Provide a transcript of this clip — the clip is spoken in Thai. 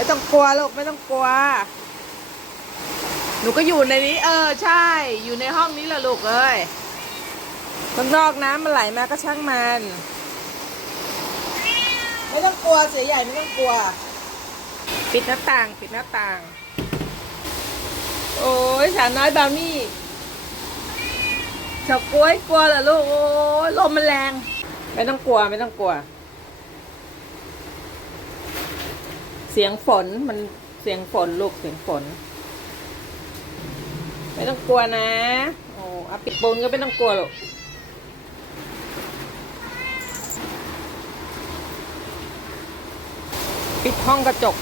ไม่ต้องกลัวลูกไม่ต้องกลัว หนูก็อยู่ในนี้ เออ ใช่ อยู่ในห้องนี้แหละลูกเอ้ยข้างนอกน้ำมันไหลมาก็ช่างมัน ไม่ต้องกลัวเสียใหญ่ไม่ต้องกลัว ปิดหน้าต่าง ปิดหน้าต่าง โอ้ยสาวน้อยบาวนี่เฉาก้วยกลัวเหรอลูกโอ้ยลมมันแรง ไม่ต้องกลัวไม่ต้องกลัว เสียงฝนมันเสียงฝนลูกเสียงฝน ไม่ต้องกลัวนะโอ้อาปิดปูนก็ไม่ต้องกลัวหรอกปิดห้องกระจก